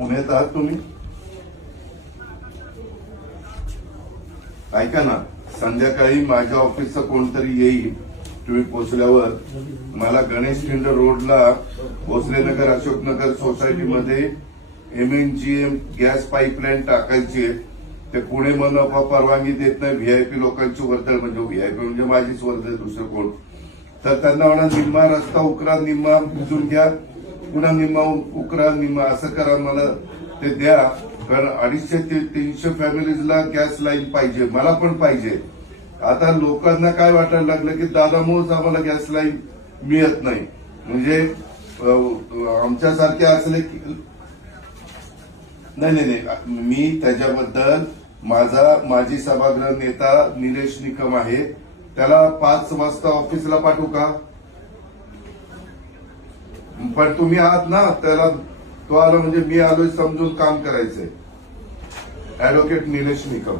पुण्यात आहात तुम्ही? ऐका ना, संध्याकाळी माझ्या ऑफिसचं कोणतरी येईल. तुम्ही पोहोचल्यावर मला गणेश खिंड रोडला भोसलेनगर अशोकनगर सोसायटीमध्ये MNGM गॅस पाईपलाईन टाकायची आहे. ते पुणे मनपा परवानगी देत नाही. व्हीआयपी लोकांची वर्दळ, म्हणजे व्हीआयपी म्हणजे माझीच वर्दळ, दुसरं कोण. तर त्यांना म्हणा निम्मा रस्ता उकरा, निम्मा बुजून घ्या, पुन्हा निम्मा उकरा, निम्मा असं करा, मला ते द्या. कारण 250 ते 300 फॅमिलीजला गॅस लाईन पाहिजे, मला पण पाहिजे. आता लोकांना काय वाटायला लागलं की दादामुळेच आम्हाला गॅस लाईन मिळत नाही, म्हणजे आमच्यासारखे असले की नाही, मी त्याच्याबद्दल माजी सभागृह नेता निलेश निकम आहे, त्याला 5 वाजता ऑफिसला पाठवू का? पण तुम्ही आहात ना, त्याला तो आला म्हणजे मी आलोय समजून काम करायचंय. ऍडव्होकेट निलेश निकम.